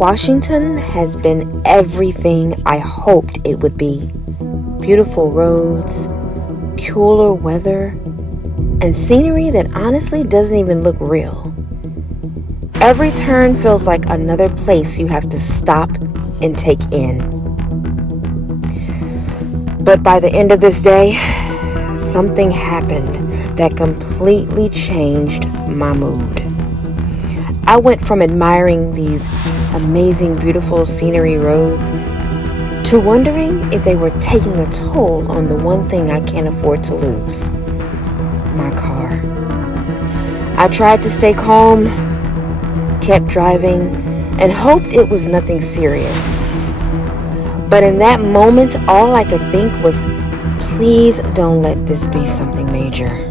Washington has been everything I hoped it would be. Beautiful roads, cooler weather, and scenery that honestly doesn't even look real. Every turn feels like another place you have to stop and take in. But by the end of this day, something happened that completely changed my mood. I went from admiring these amazing, beautiful scenery roads to wondering if they were taking a toll on the one thing I can't afford to lose, my car. I tried to stay calm, kept driving, and hoped it was nothing serious. But in that moment, all I could think was, please don't let this be something major.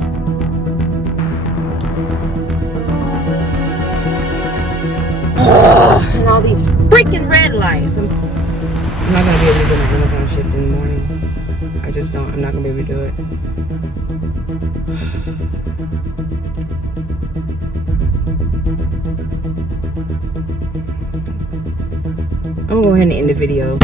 And all these freaking red lights. I'm not going to be able to do my Amazon shift in the morning. I just don't. I'm not going to be able to do it. I'm going to go ahead and end the video.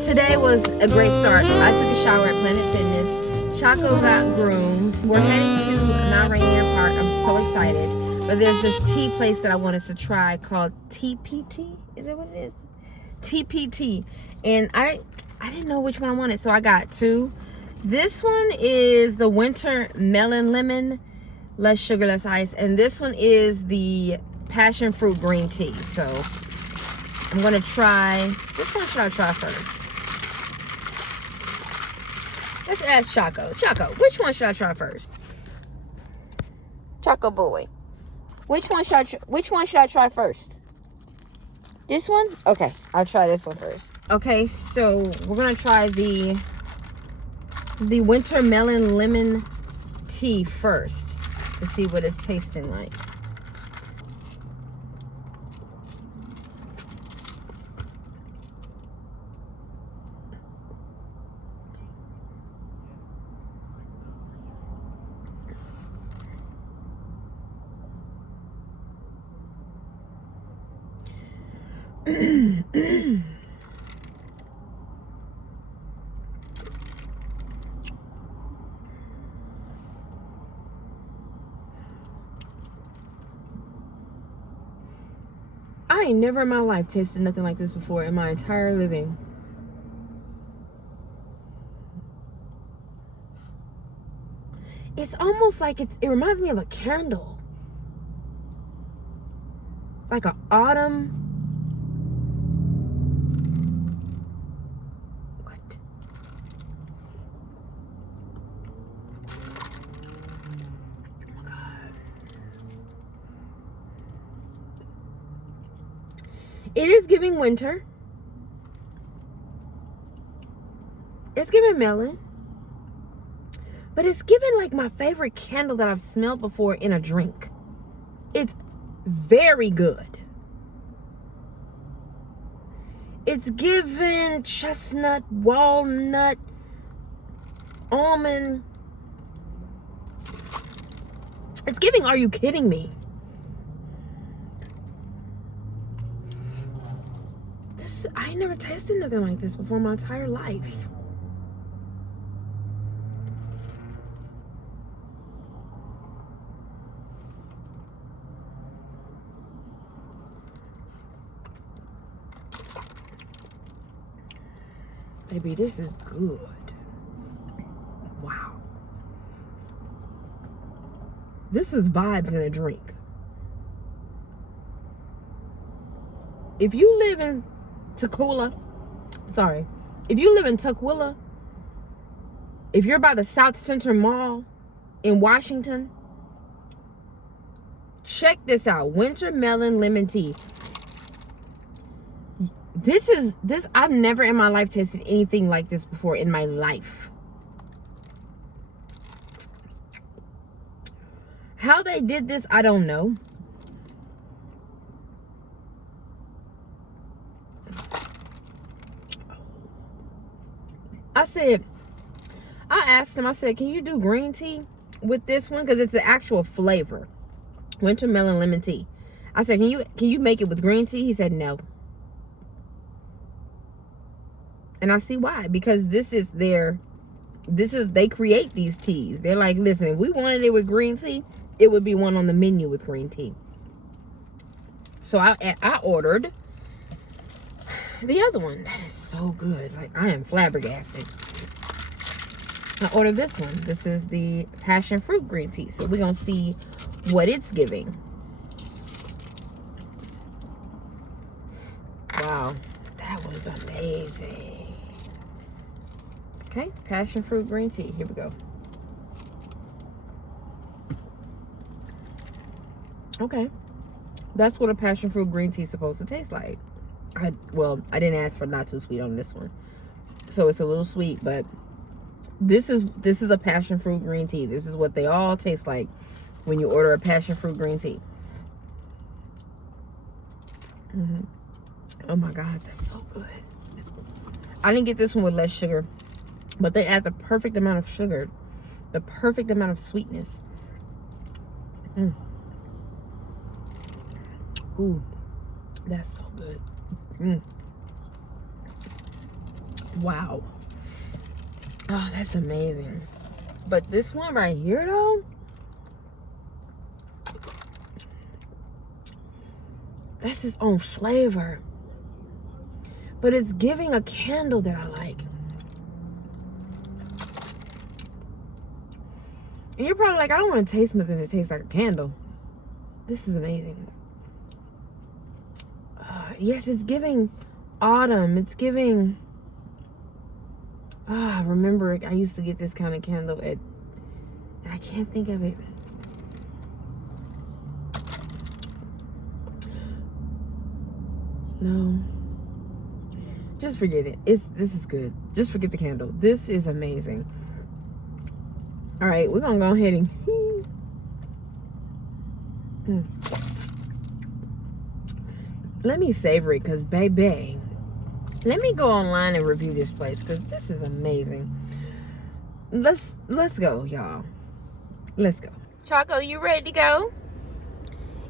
Today was a great start. I took a shower at Planet Fitness. Choco got groomed. We're heading to Mount Rainier Park. I'm so excited. But there's this tea place that I wanted to try called TPT. Is that what it is? TPT. And I didn't know which one I wanted, so I got two. This one is the winter melon lemon, less sugar, less ice. And this one is the passion fruit green tea. So I'm gonna try, which one should I try first? Let's ask Choco. Choco, which one should I try first? Choco boy, which one should I try first? This one? Okay, I'll try this one first. Okay, so we're gonna try the winter melon lemon tea first to see what it's tasting like. I ain't never in my life tasted nothing like this before in my entire living. It's almost like it reminds me of a candle. Like an autumn. What? Oh my God. It is giving winter. It's giving melon. But it's giving like my favorite candle that I've smelled before in a drink. It's very good. It's giving chestnut, walnut, almond. It's giving, are you kidding me? I ain't never tasted nothing like this before in my entire life. Baby, this is good. Wow. This is vibes in a drink. If you live in if you live in Tukwila, if you're by the South Central Mall in Washington, check this out. Winter melon lemon tea. I've never in my life tasted anything like this before in my life. How they did this, I don't know. I asked him, I said, can you do green tea with this one? Because it's the actual flavor. Winter melon lemon tea. I said, can you make it with green tea? He said no. And I see why. Because they create these teas. They're like, listen, if we wanted it with green tea, it would be one on the menu with green tea. So I ordered the other one. That is so good. Like, I am flabbergasted. I ordered this one. This is the passion fruit green tea. So we're going to see what it's giving. Wow. That was amazing. Okay. Passion fruit green tea. Here we go. Okay. That's what a passion fruit green tea is supposed to taste like. I didn't ask for not too sweet on this one. So it's a little sweet, but this is a passion fruit green tea. This is what they all taste like when you order a passion fruit green tea. Oh my God, that's so good. I didn't get this one with less sugar, but they add the perfect amount of sugar, the perfect amount of sweetness. Ooh, that's so good. Wow. Oh, that's amazing. But this one right here, though, that's its own flavor. But it's giving a candle that I like. And you're probably like, I don't want to taste nothing that tastes like a candle. This is amazing. Yes, it's giving autumn. It's giving... remember, I used to get this kind of candle at... I can't think of it. No. Just forget it. This is good. Just forget the candle. This is amazing. All right, we're going to go ahead and... Let me savor it, because baby... Let me go online and review this place, because this is amazing. Let's go, y'all. Let's go. Choco, you ready to go?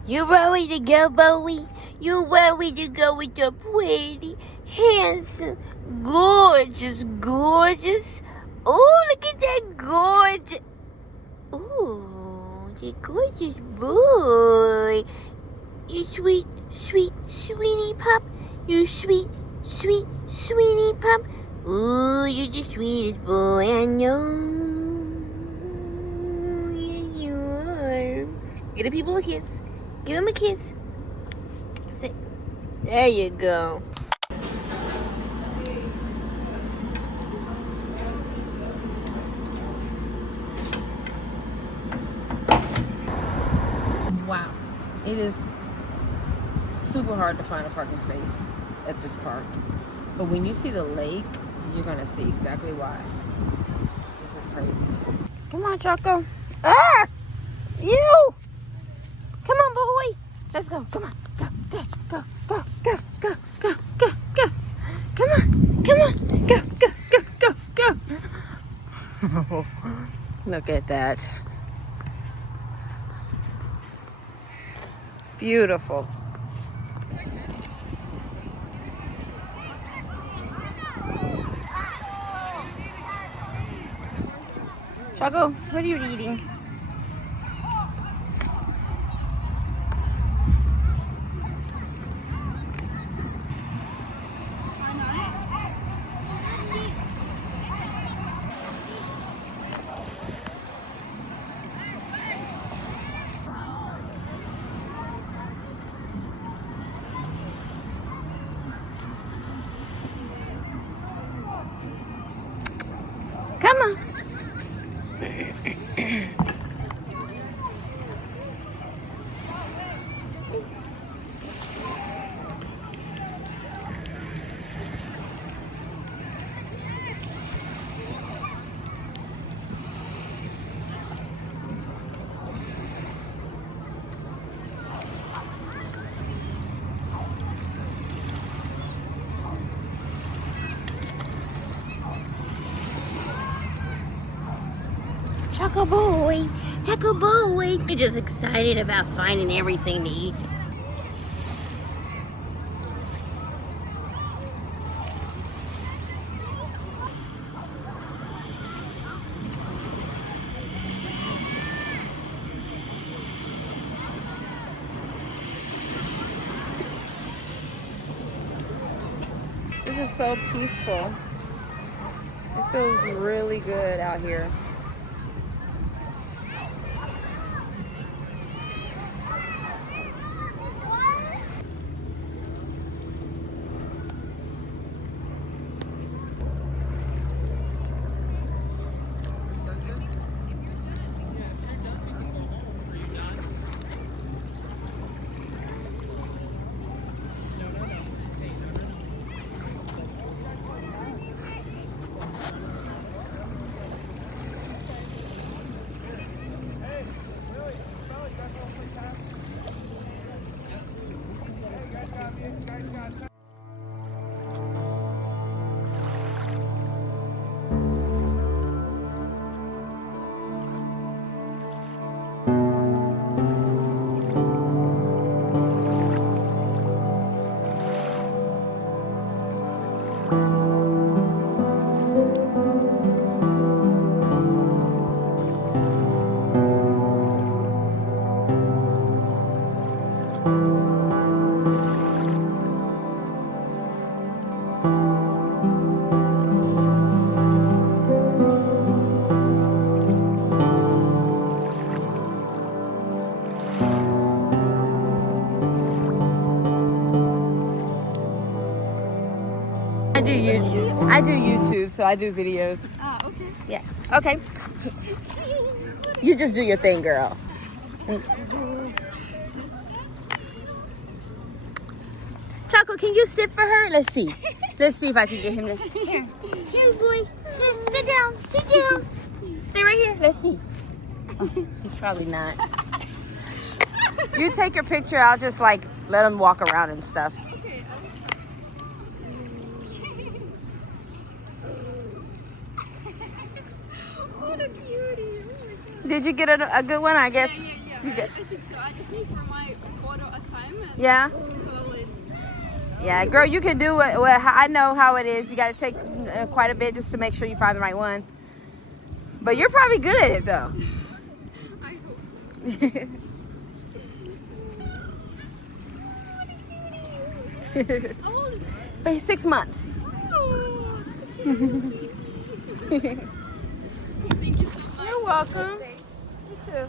You ready to go, Bowie? You ready to go with your pretty, handsome, gorgeous, oh, look at that gorgeous, oh, the gorgeous boy. You sweet, sweetie pop. You sweet, sweetie pop. Ooh, you're the sweetest boy I know. Yeah, you are. Give the people a kiss. Give him a kiss. Say, there you go. Wow. It is super hard to find a parking space at this park. But when you see the lake, you're going to see exactly why. This is crazy. Come on, Choco. Ah! You! Come on, boy. Let's go. Come on. Go, go, go, go, go, go, go, go, go. Come on. Come on. Go, go, go, go, go. Look at that. Beautiful. Choco, what are you eating? Come on. Choco boy, Choco boy. You're just excited about finding everything to eat. This is so peaceful. It feels really good out here. I do YouTube, so I do videos. Ah, okay. Yeah. Okay. You just do your thing, girl. Choco, can you sit for her? Let's see. Let's see if I can get him to. Here, boy. Here, sit down. Sit down. Stay right here. Let's see. He's probably not. You take your picture. I'll just like let him walk around and stuff. Okay. What a cutie. Oh my God. Did you get a good one? I guess. Yeah. You get- I think so. I just need for my photo assignment. Yeah. College. Yeah, girl, you can do it. Well, I know how it is. You got to take quite a bit just to make sure you find the right one. But you're probably good at it, though. I hope so. How old is it? But 6 months. Oh. Thank you so much. You're welcome. You too.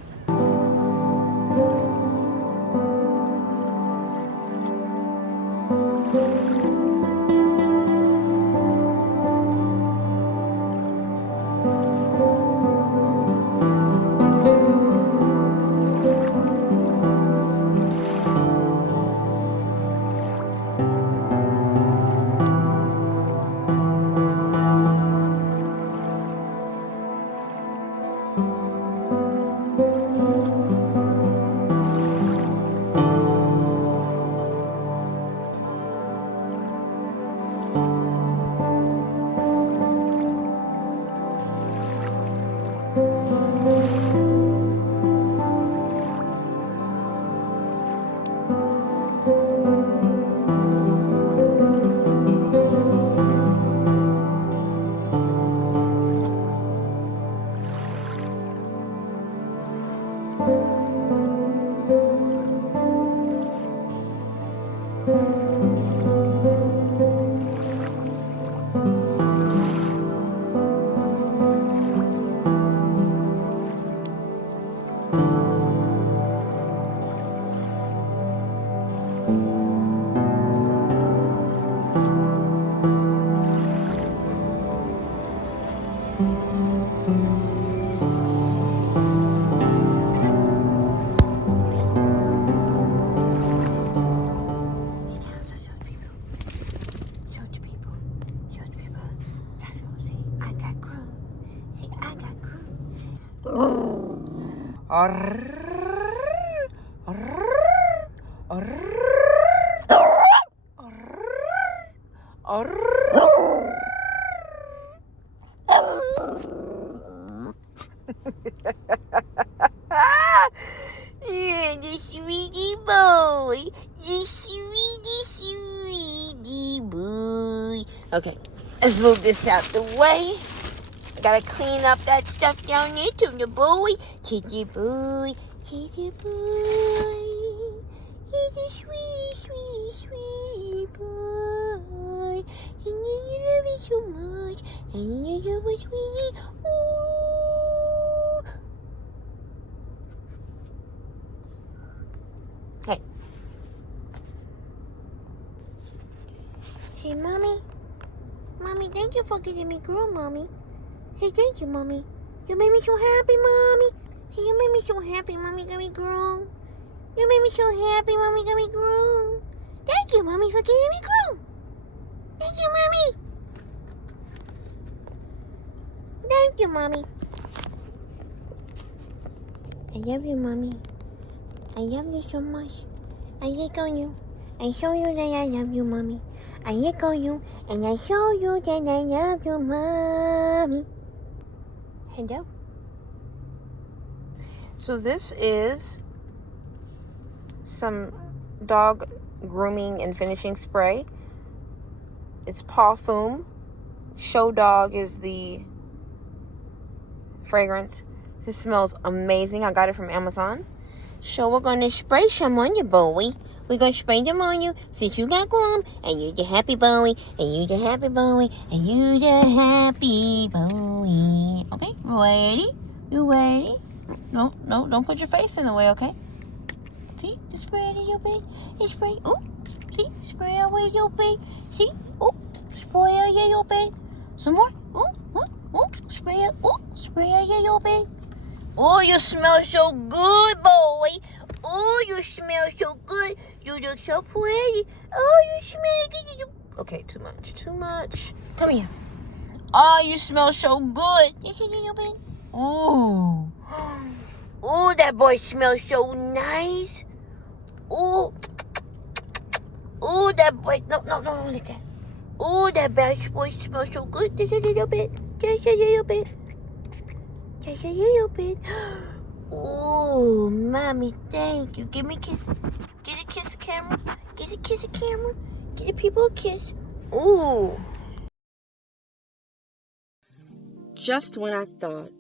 Show to people. Show to people. Try to go see. I got crew. See, I got crew. Yeah, the sweetie boy. The sweetie boy. Okay, let's move this out the way. I gotta clean up that stuff down there to the boy. To the boy. To the boy. He's a sweetie boy. And you love me so much. And you know what, sweetie? Ooh. Hey. Say, Mommy. Mommy, thank you for getting me grown, Mommy. Say thank you, Mommy. You made me so happy, Mommy. Say, you made me so happy, Mommy got me grown. You made me so happy, Mommy got me grown. Thank you, Mommy, for getting me grown. Thank you, Mommy. Thank you, Mommy. I love you, Mommy. I love you so much. I look on you. I show you that I love you, Mommy. I look on you and I show you that I love you, Mommy. Hello. So this is some dog grooming and finishing spray. It's parfum. Show Dog is the fragrance. This smells amazing. I got it from Amazon. So we're gonna spray some on you, boy. We're gonna spray them on you since you got grown and you the happy boy, and you the happy boy, and you the happy boy. Okay, ready? You ready? No, don't put your face in the way, okay? See, just spray it a little bit. Just spray. Oh, see, spray a little bit. See, oh, spray a little bit. Some more. Oh, spray it. Oh, spray a little bit. Oh, you smell so good, boy. Oh, you smell so good. You look so pretty. Oh, you smell good. Okay, too much. Come here. Oh, you smell so good. Just a little bit. Ooh. Oh, that boy smells so nice. Oh. Oh, that boy. No, don't lick that. Oh, that bad boy smells so good. Just a little bit. Just a little bit. Just a little bit. Oh, Mommy, thank you. Give me a kiss. Get a kiss, camera. Get a kiss, camera. Get the people a kiss. Ooh. Just when I thought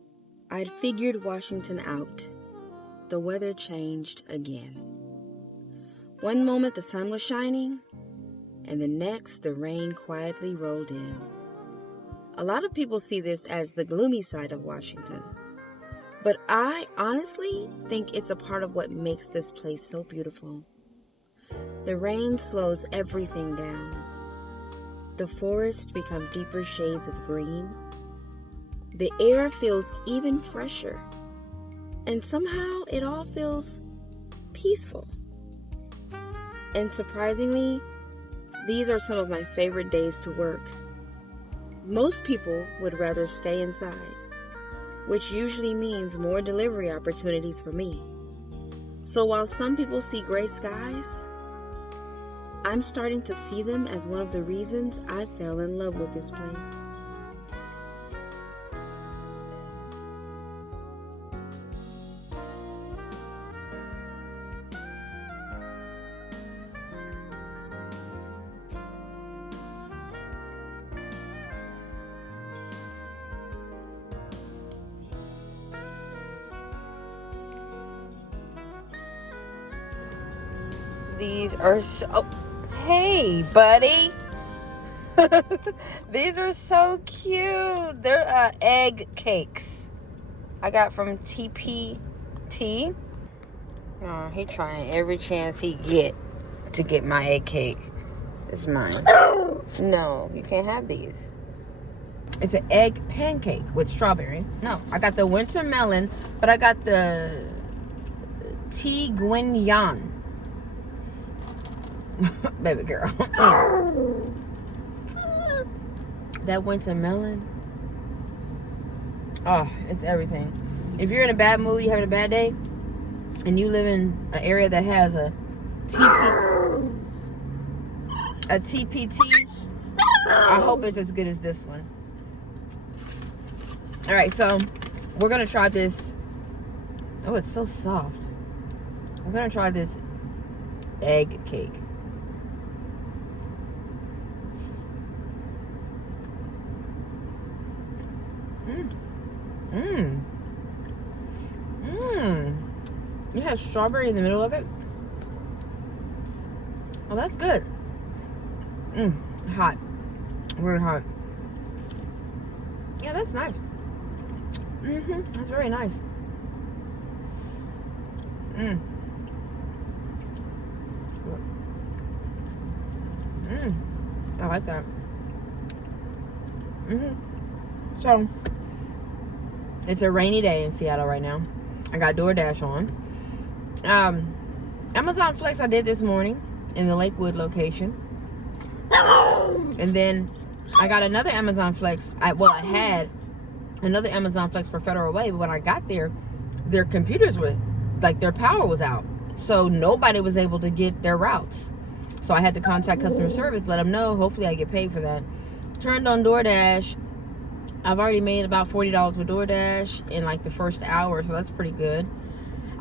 I'd figured Washington out, the weather changed again. One moment the sun was shining, and the next the rain quietly rolled in. A lot of people see this as the gloomy side of Washington, but I honestly think it's a part of what makes this place so beautiful. The rain slows everything down. The forests become deeper shades of green. The air feels even fresher. And somehow it all feels peaceful. And surprisingly, these are some of my favorite days to work. Most people would rather stay inside, which usually means more delivery opportunities for me. So while some people see gray skies, I'm starting to see them as one of the reasons I fell in love with this place. These are so... Hey, buddy. These are so cute. They're egg cakes. I got from TPT. Oh, he trying every chance he get to get my egg cake. It's mine. No, you can't have these. It's an egg pancake with strawberry. No, I got the winter melon, but I got the tea guignon. Baby girl. That winter melon. Oh, it's everything. If you're in a bad mood, you're having a bad day, and you live in an area that has a TPT, I hope it's as good as this one. All right, so we're gonna try this. Oh, it's so soft. We're gonna try this egg cake. It has strawberry in the middle of it. Oh, that's good. Hot. Really hot. Yeah, that's nice. That's very nice. I like that. So, it's a rainy day in Seattle right now. I got DoorDash on. Amazon Flex I did this morning in the Lakewood location. And then I got another Amazon Flex. I had another Amazon Flex for Federal Way, but when I got there, their computers were, like, their power was out. So nobody was able to get their routes. So I had to contact customer service, let them know. Hopefully I get paid for that. Turned on DoorDash. I've already made about $40 with DoorDash in like the first hour, so that's pretty good.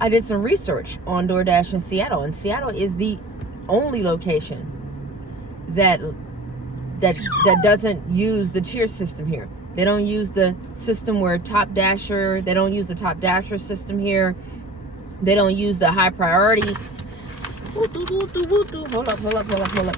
I did some research on DoorDash in Seattle, and Seattle is the only location that doesn't use the tier system here. They don't use the system where Top Dasher. They don't use the Top Dasher system here. They don't use the high priority. Hold up.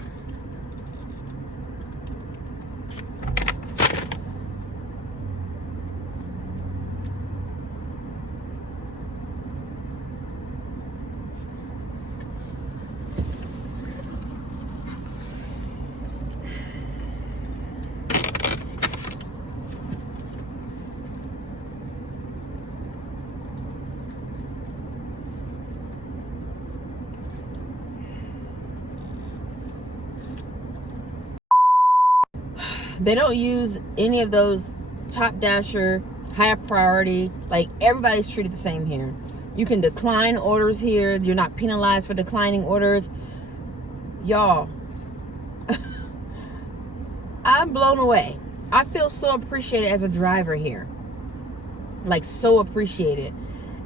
They don't use any of those Top Dasher, high priority. Like, everybody's treated the same here. You can decline orders here. You're not penalized for declining orders. Y'all, I'm blown away. I feel so appreciated as a driver here. Like, so appreciated.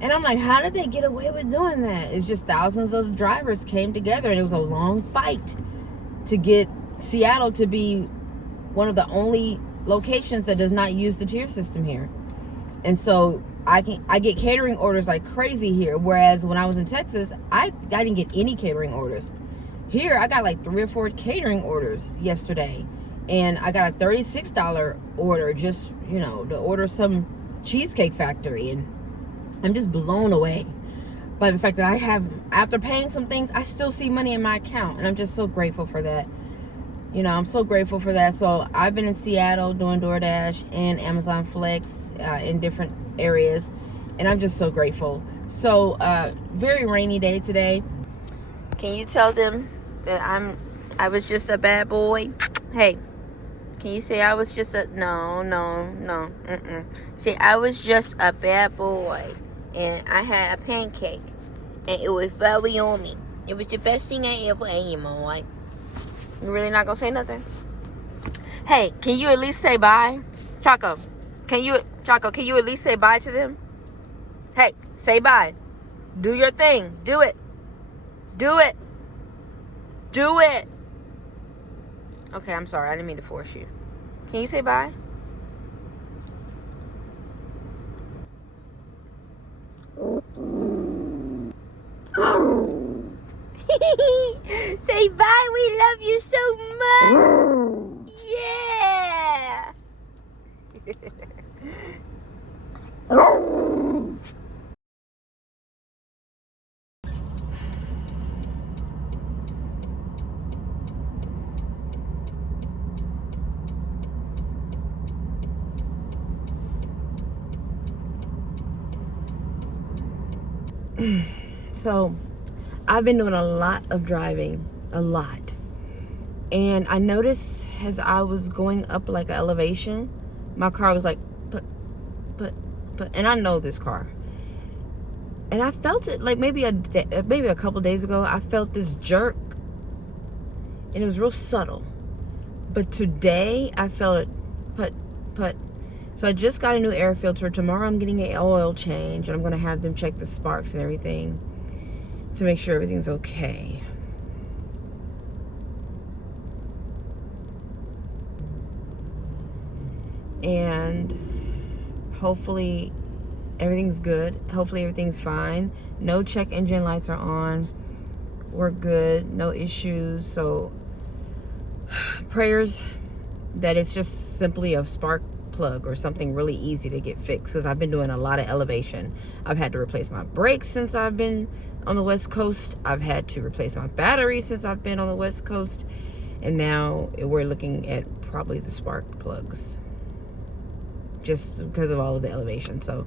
And I'm like, how did they get away with doing that? It's just thousands of drivers came together, and it was a long fight to get Seattle to be one of the only locations that does not use the tier system here. And so I get catering orders like crazy here, whereas when I was in Texas, I didn't get any catering orders. Here I got like 3 or 4 catering orders yesterday, and I got a $36 order just, to order some Cheesecake Factory, and I'm just blown away by the fact that I have, after paying some things, I still see money in my account, and I'm just so grateful for that. I'm so grateful for that. So I've been in Seattle doing DoorDash and Amazon Flex in different areas, and I'm just so grateful. So very rainy day today. Can you tell them that I was just a bad boy? Hey, can you say I was just a... No. Say I was just a bad boy, and I had a pancake, and it was very yummy. It was the best thing I ever ate in my life. You really not gonna say nothing? Hey, can you at least say bye? Choco, can you at least say bye to them? Hey, say bye. Do your thing. Do it. Okay, I'm sorry. I didn't mean to force you. Can you say bye? Say bye. We love you so much. Yeah. So I've been doing a lot of driving, a lot. And I noticed as I was going up like an elevation, my car was like, but, and I know this car. And I felt it like maybe a couple days ago. I felt this jerk, and it was real subtle. But today I felt it, put. So I just got a new air filter. Tomorrow I'm getting an oil change, and I'm gonna have them check the sparks and everything to make sure everything's okay. And hopefully everything's good. Hopefully everything's fine. No check engine lights are on. We're good. No issues. So prayers that it's just simply a spark plug or something really easy to get fixed, because I've been doing a lot of elevation. I've had to replace my brakes since I've been on the West Coast. I've had to replace my battery since I've been on the West Coast. And now we're looking at probably the spark plugs, just because of all of the elevation. So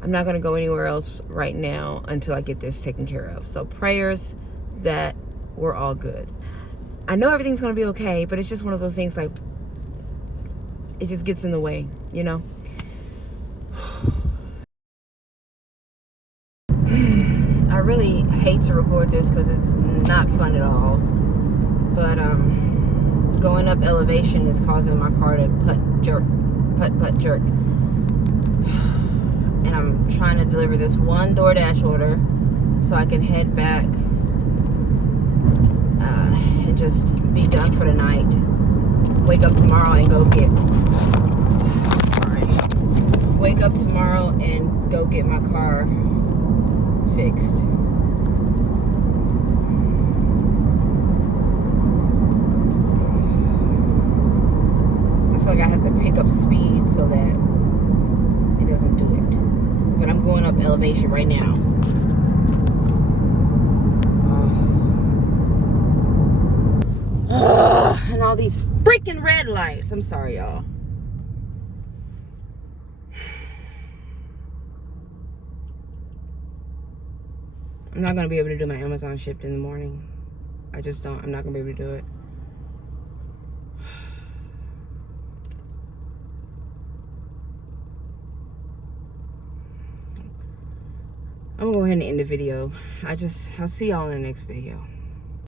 I'm not going to go anywhere else right now until I get this taken care of. So prayers that we're all good. I know everything's going to be okay, but it's just one of those things, like, it just gets in the way, you know? I really hate to record this because it's not fun at all. But going up elevation is causing my car to putt jerk. And I'm trying to deliver this one DoorDash order so I can head back and just be done for the night. Wake up tomorrow and go get wake up tomorrow and go get my car fixed. I feel like I have to pick up speed so that it doesn't do it. But I'm going up elevation right now. And all these freaking red lights. I'm sorry, y'all. I'm not going to be able to do my Amazon shift in the morning. I just don't. I'm not going to be able to do it. I'm going to go ahead and end the video. I'll see y'all in the next video.